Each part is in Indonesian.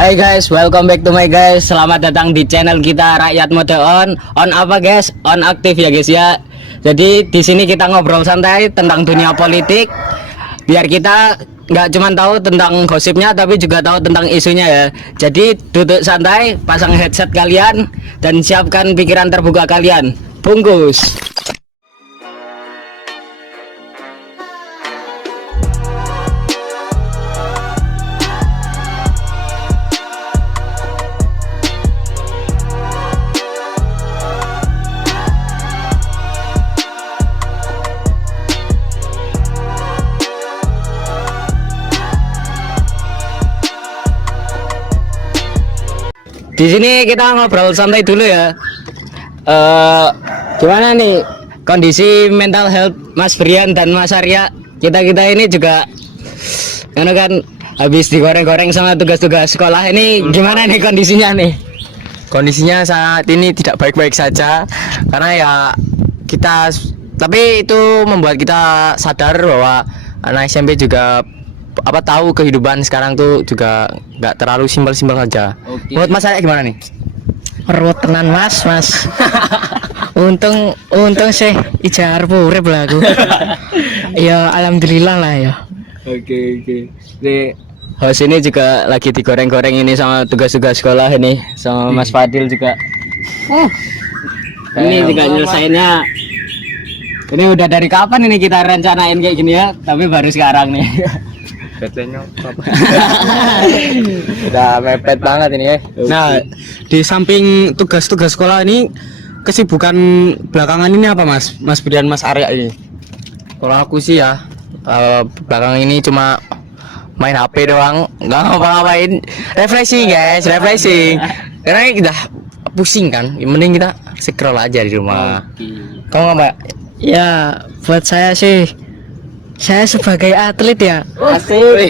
Hai guys, welcome back to my guys. Selamat datang di channel kita Rakyat Mode On. On apa guys? On aktif ya guys ya. Jadi di sini kita ngobrol santai tentang dunia politik. Biar kita nggak cuma tahu tentang gosipnya, tapi juga tahu tentang isunya ya. Jadi duduk santai, pasang headset kalian, dan siapkan pikiran terbuka kalian. Bungkus. Di sini kita ngobrol santai dulu ya. Gimana nih kondisi mental health Mas Brian dan Mas Arya? Kita ini juga kan habis digoreng-goreng sama tugas-tugas sekolah. Ini gimana nih kondisinya nih? Kondisinya saat ini tidak baik-baik saja karena ya kita, tapi itu membuat kita sadar bahwa anak SMP juga tahu kehidupan sekarang tuh juga nggak terlalu simpel-simpel saja. Oke. Menurut Mas Arya gimana nih? Ruwet tenan mas. untung sih ijar urip lah aku. Ya alhamdulillah lah ya. Oke. Di host ini juga lagi digoreng-goreng ini sama tugas-tugas sekolah ini sama Mas Fadil juga. Ini juga nyelesainnya. Ini udah dari kapan ini kita rencanain kayak gini ya, tapi baru sekarang nih. Deadline-nya apa? Udah mepet banget ini ya. Nah, di samping tugas-tugas sekolah ini, kesibukan belakangan ini apa Mas Brian, Mas Arya ini? Kalau aku sih ya, belakangan ini cuma main HP doang, nggak ngapa-ngapain. Refreshing guys, refreshing. Karena kita pusing kan, mending kita scroll aja di rumah. Kamu ngapa? Ya buat saya sih, saya sebagai atlet ya. Asik.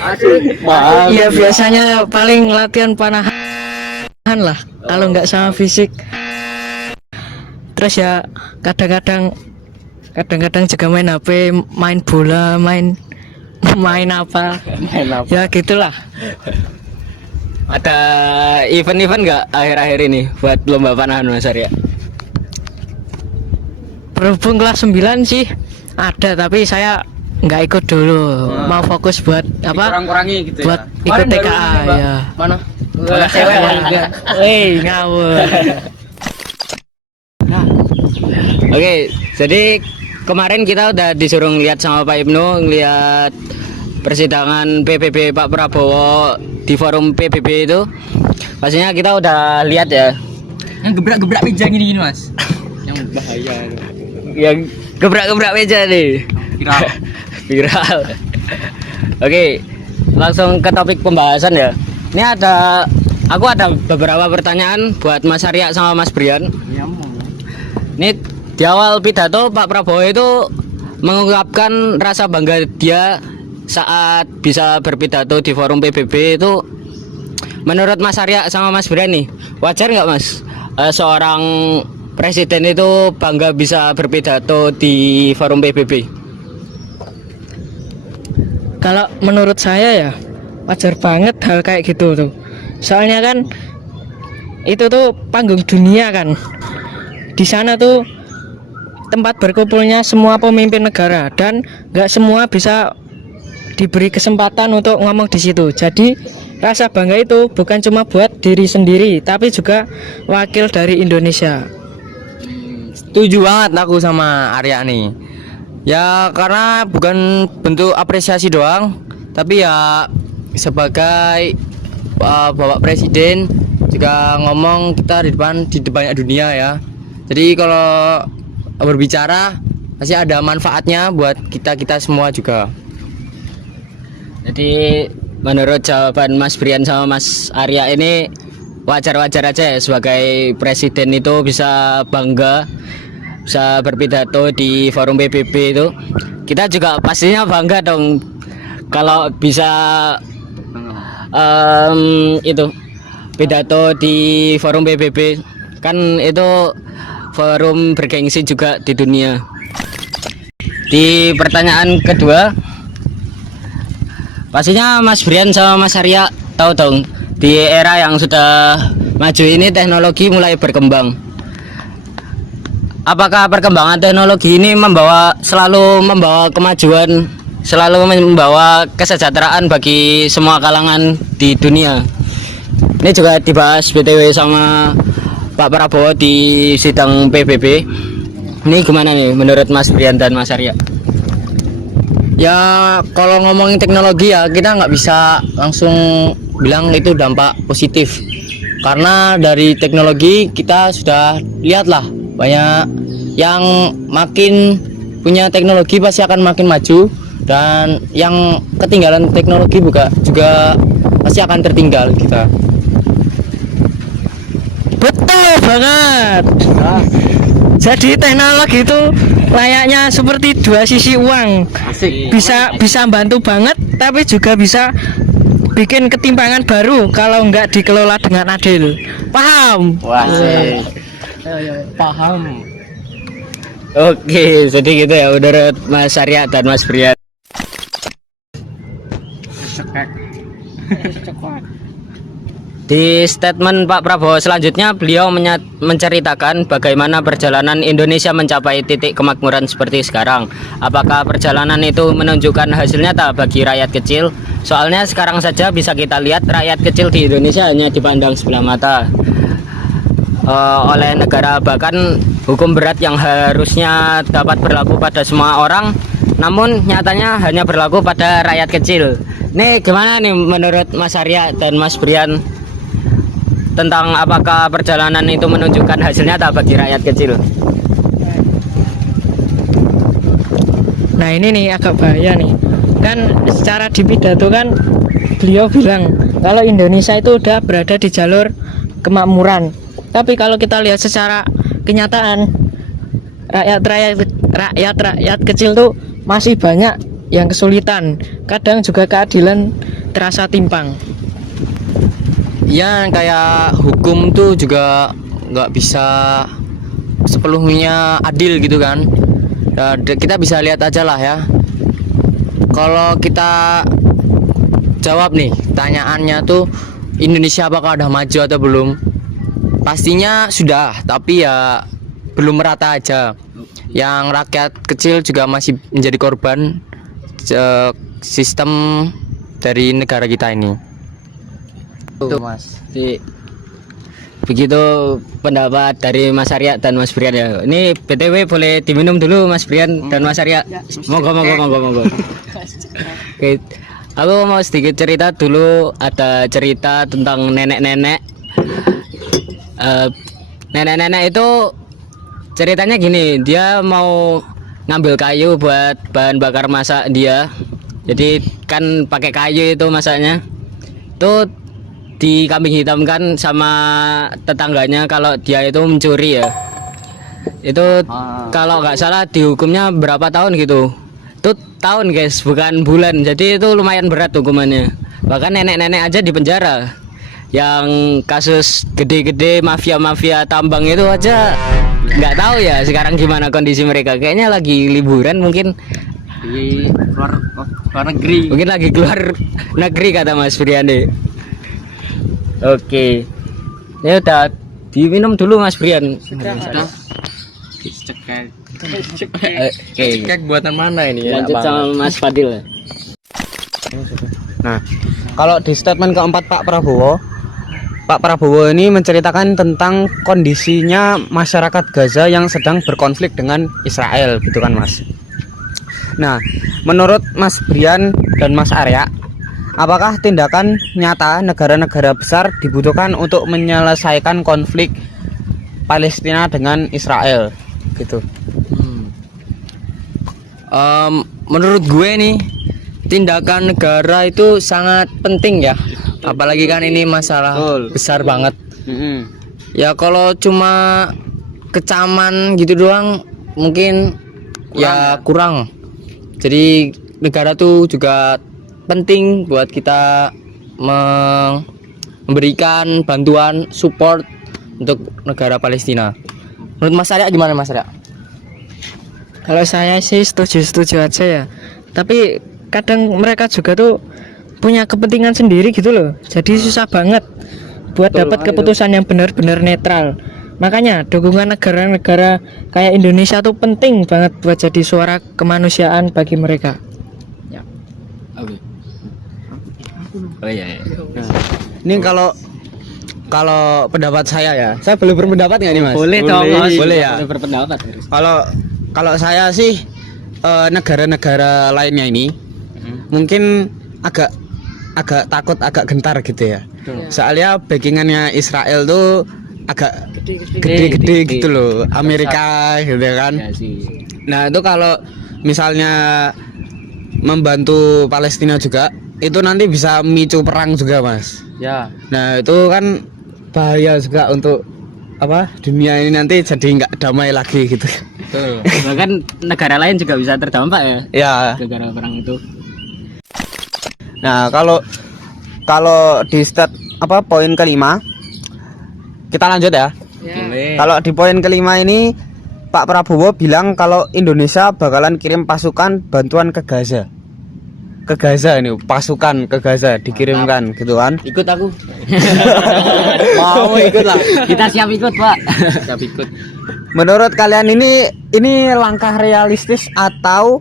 Ya biasanya paling latihan panahan lah, kalau nggak sama fisik. Terus ya kadang-kadang juga main HP, main bola, main apa. Ya gitulah. Ada event-event nggak akhir-akhir ini buat lomba panahan Mas Arya? Berhubung kelas 9 sih ada, tapi saya nggak ikut dulu. Mau fokus buat apa? Kurang-kurangi gitu buat ya. ikut TKA ya. Mana? Cewek ngawur. Oke, jadi kemarin kita udah disuruh ngeliat sama Pak Ibnu, ngeliat persidangan PBB Pak Prabowo di forum PBB itu. Pastinya kita udah lihat ya. Yang gebrak-gebrak meja gini Mas. Yang bahaya. Yang gebrak-gebrak meja nih. Viral. Oke, langsung ke topik pembahasan ya. Ini aku ada beberapa pertanyaan buat Mas Arya sama Mas Brian. Ini di awal pidato Pak Prabowo itu mengungkapkan rasa bangga dia saat bisa berpidato di forum PBB itu. Menurut Mas Arya sama Mas Brian nih, wajar nggak Mas seorang presiden itu bangga bisa berpidato di forum PBB? Kalau menurut saya ya wajar banget hal kayak gitu tuh. Soalnya kan itu tuh panggung dunia kan. Di sana tuh tempat berkumpulnya semua pemimpin negara dan nggak semua bisa diberi kesempatan untuk ngomong di situ. Jadi rasa bangga itu bukan cuma buat diri sendiri, tapi juga wakil dari Indonesia. Setuju banget aku sama Arya nih. Ya karena bukan bentuk apresiasi doang, tapi ya sebagai Bapak Presiden juga ngomong kita di depan dunia ya. Jadi kalau berbicara pasti ada manfaatnya buat kita semua juga. Jadi menurut jawaban Mas Brian sama Mas Arya ini wajar-wajar aja ya sebagai presiden itu bisa bangga, bisa berpidato di forum PBB itu. Kita juga pastinya bangga dong kalau bisa itu pidato di forum PBB, kan itu forum bergengsi juga di dunia. Di pertanyaan kedua, pastinya Mas Brian sama Mas Arya tahu dong di era yang sudah maju ini teknologi mulai berkembang. Apakah perkembangan teknologi ini selalu membawa kemajuan, selalu membawa kesejahteraan bagi semua kalangan di dunia? Ini juga dibahas BTW sama Pak Prabowo di sidang PBB. Ini gimana nih menurut Mas Brian dan Mas Arya? Ya kalau ngomongin teknologi ya kita nggak bisa langsung bilang itu dampak positif, karena dari teknologi kita sudah lihatlah banyak yang makin punya teknologi pasti akan makin maju, dan yang ketinggalan teknologi juga pasti akan tertinggal kita. Betul banget. Jadi teknologi itu layaknya seperti dua sisi uang. Bisa bantu banget, tapi juga bisa bikin ketimpangan baru kalau nggak dikelola dengan adil. Paham? Wah, Paham. oke, jadi gitu ya menurut Mas Arya dan Mas Brian. Di statement Pak Prabowo selanjutnya, beliau menceritakan bagaimana perjalanan Indonesia mencapai titik kemakmuran seperti sekarang. Apakah perjalanan itu menunjukkan hasil nyata bagi rakyat kecil? Soalnya sekarang saja bisa kita lihat rakyat kecil di Indonesia hanya dipandang sebelah mata oleh negara, bahkan hukum berat yang harusnya dapat berlaku pada semua orang, namun nyatanya hanya berlaku pada rakyat kecil. Nih gimana nih menurut Mas Arya dan Mas Brian tentang apakah perjalanan itu menunjukkan hasil nyata bagi rakyat kecil? Nah ini nih agak bahaya nih. Kan secara di pidato kan beliau bilang kalau Indonesia itu udah berada di jalur kemakmuran. Tapi kalau kita lihat secara kenyataan, rakyat kecil tuh masih banyak yang kesulitan. Kadang juga keadilan terasa timpang. Ya kayak hukum tuh juga nggak bisa sepenuhnya adil gitu kan. Ya, kita bisa lihat aja lah ya. Kalau kita jawab nih tanyaannya tuh, Indonesia apakah udah maju atau belum? Pastinya sudah, tapi ya belum merata aja. Yang rakyat kecil juga masih menjadi korban sistem dari negara kita ini. Tuh Mas, begitu pendapat dari Mas Arya dan Mas Brian ya. Ini BTW boleh diminum dulu Mas Brian dan Mas Arya. Monggo. Oke, aku mau sedikit cerita dulu. Ada cerita tentang nenek-nenek. Nenek-nenek itu ceritanya gini, dia mau ngambil kayu buat bahan bakar masak dia. Jadi kan pakai kayu itu masaknya. Itu dikambing hitamkan sama tetangganya kalau dia itu mencuri ya. Itu kalau nggak salah dihukumnya berapa tahun gitu. Itu tahun guys, bukan bulan. Jadi itu lumayan berat hukumannya. Bahkan nenek-nenek aja di penjara. Yang kasus gede-gede mafia-mafia tambang itu aja nggak tahu ya sekarang gimana kondisi mereka. Kayaknya lagi liburan mungkin Di luar negeri. Mungkin lagi keluar negeri kata Mas Brian. Oke. Ini udah diminum dulu Mas Brian. Sudah. Oke. Cekek buatan mana ini? Lanjut sama Mas Fadil. Nah, kalau di statement keempat Pak Prabowo ini menceritakan tentang kondisinya masyarakat Gaza yang sedang berkonflik dengan Israel, gitu kan Mas. Nah, menurut Mas Brian dan Mas Arya, apakah tindakan nyata negara-negara besar dibutuhkan untuk menyelesaikan konflik Palestina dengan Israel, gitu? Menurut gue nih, tindakan negara itu sangat penting ya. Apalagi kan ini masalah besar banget. Ya kalau cuma kecaman gitu doang mungkin kurang. Jadi negara tuh juga penting buat kita memberikan bantuan support untuk negara Palestina. Menurut Mas Arya gimana Mas Arya? Kalau saya sih setuju aja ya. Tapi kadang mereka juga tuh punya kepentingan sendiri gitu loh. Jadi susah banget buat dapat keputusan yang benar-benar netral. Makanya dukungan negara-negara kayak Indonesia tuh penting banget buat jadi suara kemanusiaan bagi mereka. Oke. Oh iya. Ini kalau pendapat saya boleh berpendapat nggak nih Mas? Boleh dong, Mas. Boleh ya. Boleh berpendapat. Kalau saya sih negara-negara lainnya ini mungkin agak takut, agak gentar gitu ya. Soalnya backingannya Israel tuh agak gede-gede gitu loh, Amerika gitu kan. Ya sih. Nah itu kalau misalnya membantu Palestina juga, itu nanti bisa memicu perang juga Mas. Ya. Nah itu kan bahaya juga untuk dunia ini nanti jadi nggak damai lagi gitu. Betul. Bahkan negara lain juga bisa terdampak ya. Ya. Gara-gara perang itu. Nah kalau di poin kelima kita lanjut ya. Boleh. Kalau di poin kelima ini Pak Prabowo bilang kalau Indonesia bakalan kirim pasukan bantuan ke Gaza. Ke Gaza ini pasukan ke Gaza dikirimkan gitu kan. Ikut aku. Mau ikut lah. Kita siap ikut, Pak. Siap ikut. Menurut kalian ini langkah realistis atau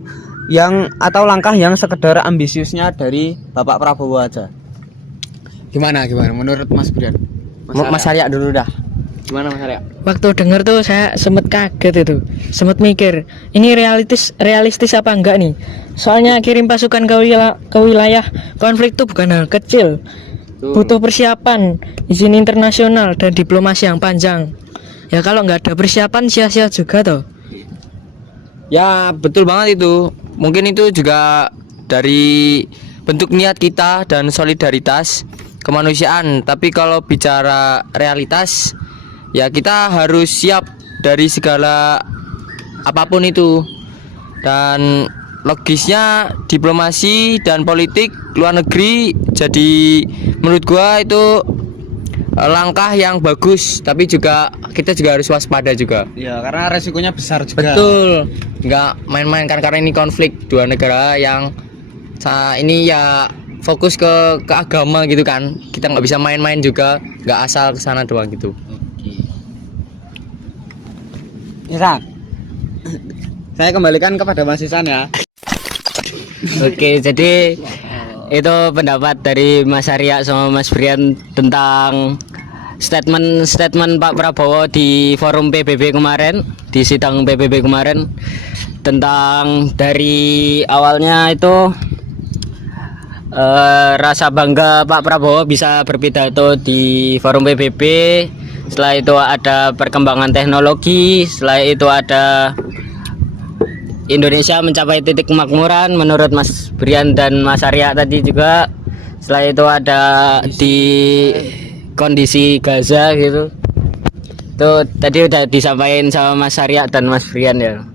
langkah yang sekedar ambisiusnya dari Bapak Prabowo aja? Gimana menurut Mas Brian? Mas Arya dulu dah. Gimana Mas Arya? Waktu denger tuh saya sempet kaget itu, sempet mikir ini realistis apa enggak nih? Soalnya kirim pasukan ke wilayah konflik tuh bukan hal kecil, butuh persiapan, izin internasional dan diplomasi yang panjang. Ya kalau nggak ada persiapan sia-sia juga toh. Ya betul banget itu. Mungkin itu juga dari bentuk niat kita dan solidaritas kemanusiaan. Tapi kalau bicara realitas, ya kita harus siap dari segala apapun itu. Dan logisnya diplomasi dan politik luar negeri, jadi menurut gua itu langkah yang bagus, tapi kita juga harus waspada juga. Ya karena resikonya besar juga. Betul, nggak main-main kan, karena ini konflik dua negara yang ini ya fokus ke agama gitu kan. Kita nggak bisa main-main juga, nggak asal ke sana doang gitu. Isan, saya kembalikan kepada Mas Isan ya. Oke, jadi itu pendapat dari Mas Arya sama Mas Brian tentang statement Pak Prabowo di forum PBB kemarin, di sidang PBB kemarin, tentang dari awalnya itu rasa bangga Pak Prabowo bisa berpidato di forum PBB. Setelah itu ada perkembangan teknologi, setelah itu ada Indonesia mencapai titik kemakmuran menurut Mas Brian dan Mas Arya tadi juga. Setelah itu ada di kondisi Gaza gitu. Itu tadi udah disampaikan sama Mas Arya dan Mas Brian ya.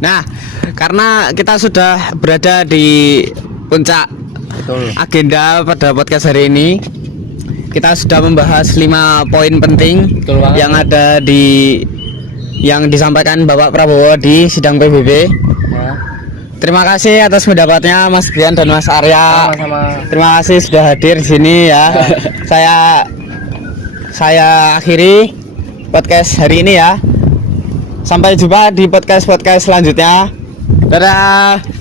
Nah, karena kita sudah berada di puncak agenda pada podcast hari ini, kita sudah membahas 5 poin penting yang ada yang disampaikan Bapak Prabowo di sidang PBB. Terima kasih atas pendapatnya Mas Brian dan Mas Arya. Sama-sama. Terima kasih sudah hadir di sini ya. Saya akhiri podcast hari ini ya. Sampai jumpa di podcast selanjutnya. Dadah.